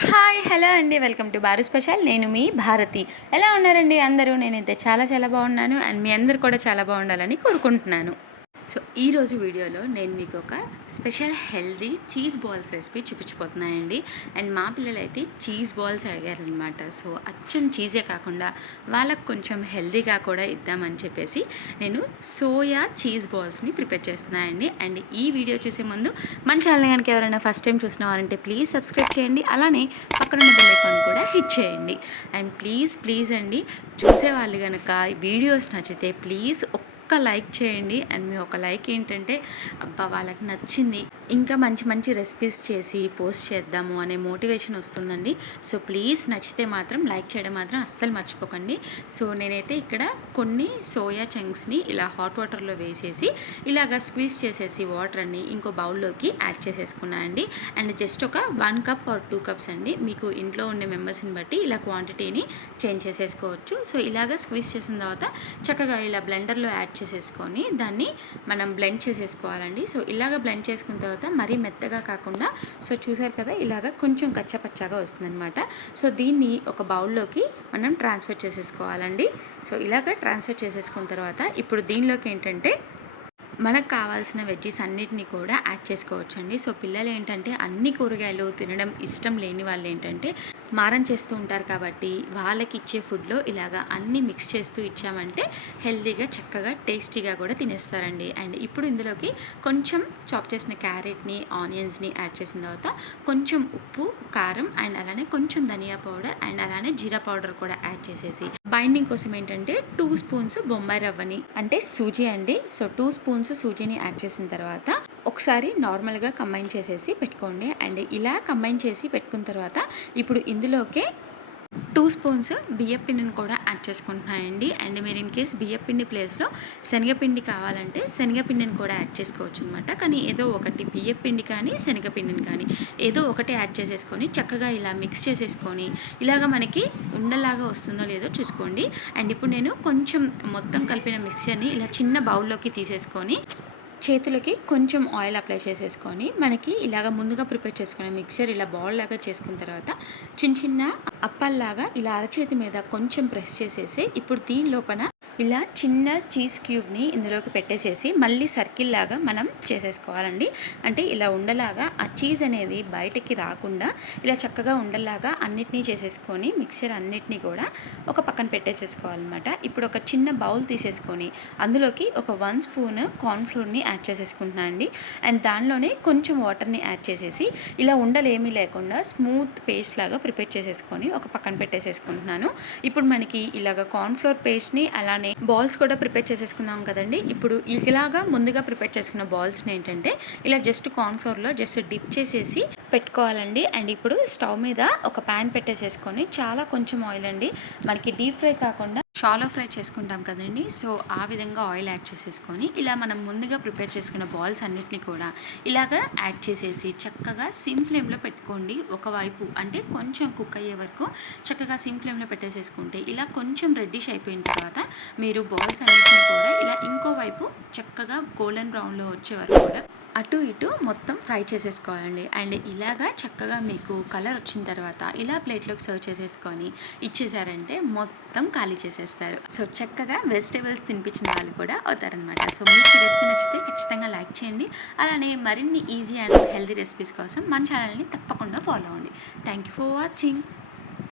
Hi hello అండి. Welcome to బారు special. నేను మీ భారతి. ఎలా ఉన్నారండి అందరూ? నేనైతే చాలా చాలా బాగున్నాను. అండ్ మీ అందరు కూడా చాలా బాగుండాలని కోరుకుంటున్నాను. సో ఈరోజు వీడియోలో నేను మీకు ఒక special healthy cheese balls recipe చూపించిపోతున్నానండి and మా పిల్లలు అయితే చీజ్ బాల్స్ అడిగారనమాట సో అచ్చం చీజే కాకుండా వాళ్ళకు కొంచెం హెల్దీగా కూడా ఇద్దామని చెప్పేసి నేను సోయా చీజ్ బాల్స్ని ప్రిపేర్ చేస్తున్నానండి. అండ్ ఈ వీడియో చూసే ముందు మన ఛానల్ కనుక ఎవరైనా ఫస్ట్ టైం చూసినవారంటే ప్లీజ్ సబ్స్క్రైబ్ చేయండి. అలానే పక్కన ఉన్న బెల్ ఐకాన్ కూడా హిట్ చేయండి. అండ్ ప్లీజ్ ప్లీజ్ అండి చూసే వాళ్ళు కనుక వీడియోస్ నచ్చితే ప్లీజ్ ఒక్క లైక్ చేయండి. అండ్ మీ ఒక లైక్ ఏంటంటే అబ్బా వాళ్ళకి నచ్చింది. ఇంకా మంచి మంచి రెసిపీస్ చేసి పోస్ట్ చేద్దాము అనే మోటివేషన్ వస్తుందండి. సో ప్లీజ్ నచ్చితే మాత్రం లైక్ చేయడం మాత్రం అస్సలు మర్చిపోకండి. సో నేనైతే ఇక్కడ కొన్ని సోయా చంక్స్ని ఇలా హాట్ వాటర్లో వేసేసి ఇలాగ స్క్వీజ్ చేసేసి వాటర్ అన్ని ఇంకో బౌల్లోకి యాడ్ చేసేసుకున్నానండి అండ్. జస్ట్ ఒక one cup or two cups అండి. మీకు ఇంట్లో ఉండే మెంబర్స్ని బట్టి ఇలా క్వాంటిటీని చేంజ్ చేసేసుకోవచ్చు. సో ఇలాగ స్క్వీజ్ చేసిన తర్వాత చక్కగా ఇలా బ్లెండర్లో యాడ్ చేసేసుకొని దాన్ని మనం బ్లెండ్ చేసేసుకోవాలండి. సో ఇలాగ బ్లెండ్ చేసుకున్న తర్వాత తర్వాత మరీ మెత్తగా కాకుండా సో చూసారు కదా ఇలాగ కొంచెం కచ్చపచ్చగా వస్తుందన్నమాట. సో దీన్ని ఒక బౌల్లోకి మనం ట్రాన్స్ఫర్ చేసేసుకోవాలండి. సో ఇలాగ ట్రాన్స్ఫర్ చేసేసుకున్న తర్వాత ఇప్పుడు దీనిలోకి ఏంటంటే మనకు కావాల్సిన వెజ్జీస్ అన్నిటినీ కూడా యాడ్ చేసుకోవచ్చండి. సో పిల్లలు ఏంటంటే అన్ని కూరగాయలు తినడం ఇష్టం లేని వాళ్ళు ఏంటంటే మారం చేస్తూ ఉంటారు కాబట్టి వాళ్ళకి ఇచ్చే ఫుడ్లో ఇలాగా అన్నీ మిక్స్ చేస్తూ ఇచ్చామంటే హెల్తీగా చక్కగా టేస్టీగా కూడా తినేస్తారండి. అండ్ ఇప్పుడు ఇందులోకి కొంచెం చాప్ చేసిన క్యారెట్ని ఆనియన్స్ని యాడ్ చేసిన తర్వాత కొంచెం ఉప్పు కారం అండ్ అలానే కొంచెం ధనియా పౌడర్ అండ్ అలానే జీరా పౌడర్ కూడా యాడ్ చేసేసి. బైండింగ్ కోసం ఏంటంటే టూ స్పూన్స్ బొంబాయి రవ్వని అంటే సూజీ అండి. సో టూ స్పూన్స్ సూజీని యాడ్ చేసిన తర్వాత ఒకసారి నార్మల్గా కంబైన్ చేసేసి పెట్టుకోండి. అండ్ ఇలా కంబైన్ చేసి పెట్టుకున్న తర్వాత ఇప్పుడు ఇందులోకే టూ స్పూన్స్ బియ్యపిండిని కూడా యాడ్ చేసుకుంటున్నానండి అండ్. మీరు ఇన్ కేస్ బియ్యపిండి ప్లేస్లో శనగపిండి కావాలంటే శనగపిండిని కూడా యాడ్ చేసుకోవచ్చు అనమాట కానీ ఏదో ఒకటి బియ్యపిండి కానీ శనగపిండిని కానీ ఏదో ఒకటి యాడ్ చేసేసుకొని చక్కగా ఇలా మిక్స్ చేసేసుకొని ఇలాగ మనకి ఉండలాగా వస్తుందో లేదో చూసుకోండి. అండ్ ఇప్పుడు నేను కొంచెం మొత్తం కలిపిన మిక్సర్ని ఇలా చిన్న బౌల్లోకి తీసేసుకొని చేతులకి కొంచెం ఆయిల్ అప్లై చేసేసుకొని మనకి ఇలాగ ముందుగా ప్రిపేర్ చేసుకునే మిక్చర్ ఇలా బాల్ లాగా చేసుకున్న తర్వాత చిన్న చిన్న అప్పల్లాగా ఇలా అరచేతి మీద కొంచెం ప్రెస్ చేసేసి ఇప్పుడు దీని లోపల ఇలా చిన్న చీజ్ క్యూబ్ని ఇందులోకి పెట్టేసేసి మళ్ళీ సర్కిల్ లాగా మనం చేసేసుకోవాలండి. అంటే ఇలా ఉండలాగా ఆ చీజ్ అనేది బయటికి రాకుండా ఇలా చక్కగా ఉండలాగా అన్నిటినీ చేసేసుకొని మిక్సర్ అన్నిటినీ కూడా ఒక పక్కన పెట్టేసేసుకోవాలన్నమాట. ఇప్పుడు ఒక చిన్న బౌల్ తీసేసుకొని అందులోకి ఒక వన్ స్పూన్ కార్న్ఫ్లోర్ని యాడ్ చేసేసుకుంటున్నాను అండి. అండ్ దానిలోనే కొంచెం వాటర్ని యాడ్ చేసేసి ఇలా ఉండలేమీ లేకుండా స్మూత్ పేస్ట్ లాగా ప్రిపేర్ చేసేసుకొని ఒక పక్కన పెట్టేసేసుకుంటున్నాను. ఇప్పుడు మనకి ఇలాగ కార్న్ఫ్లోర్ పేస్ట్ని అలానే బాల్స్ కూడా ప్రిపేర్ చేసేసుకున్నాం కదండి. ఇప్పుడు ఇలాగా ముందుగా ప్రిపేర్ చేసుకున్న బాల్స్ని ఏంటంటే ఇలా జస్ట్ కార్న్ఫ్లోర్లో జస్ట్ డిప్ చేసేసి పెట్టుకోవాలండి. అండ్ ఇప్పుడు స్టవ్ మీద ఒక ప్యాన్ పెట్టేసేసుకొని చాలా కొంచెం ఆయిల్ అండి. మనకి డీప్ ఫ్రై కాకుండా షాలో ఫ్రై చేసుకుంటాం కదండి. సో ఆ విధంగా ఆయిల్ యాడ్ చేసేసుకొని ఇలా మనం ముందుగా ప్రిపేర్ చేసుకున్న బాల్స్ అన్నిటిని కూడా ఇలాగా యాడ్ చేసేసి చక్కగా సిమ్ ఫ్లేమ్లో పెట్టుకోండి. ఒకవైపు అంటే కొంచెం కుక్ అయ్యే వరకు చక్కగా సిమ్ ఫ్లేమ్లో పెట్టేసేసుకుంటే ఇలా కొంచెం రెడ్డిష్ అయిపోయిన తర్వాత మీరు బాల్స్ అన్నిటిని కూడా ఇలా ఇంకో వైపు చక్కగా గోల్డెన్ బ్రౌన్లో వచ్చే వరకు కూడా అటు ఇటు మొత్తం ఫ్రై చేసేసుకోవాలండి. అండ్ ఇలాగా చక్కగా మీకు కలర్ వచ్చిన తర్వాత ఇలా ప్లేట్లోకి సర్వ్ చేసేసుకొని ఇచ్చేసారంటే మొత్తం ఖాళీ చేసేస్తారు. సో చక్కగా వెజిటేబుల్స్ తినిపించిన వాళ్ళు కూడా అవుతారనమాట సో మీకు రెసిపీ నచ్చితే ఖచ్చితంగా లైక్ చేయండి. అలానే మరిన్ని ఈజీ అండ్ హెల్తీ రెసిపీస్ కోసం మన ఛానల్ని తప్పకుండా ఫాలో అవ్వండి. Thank you for watching.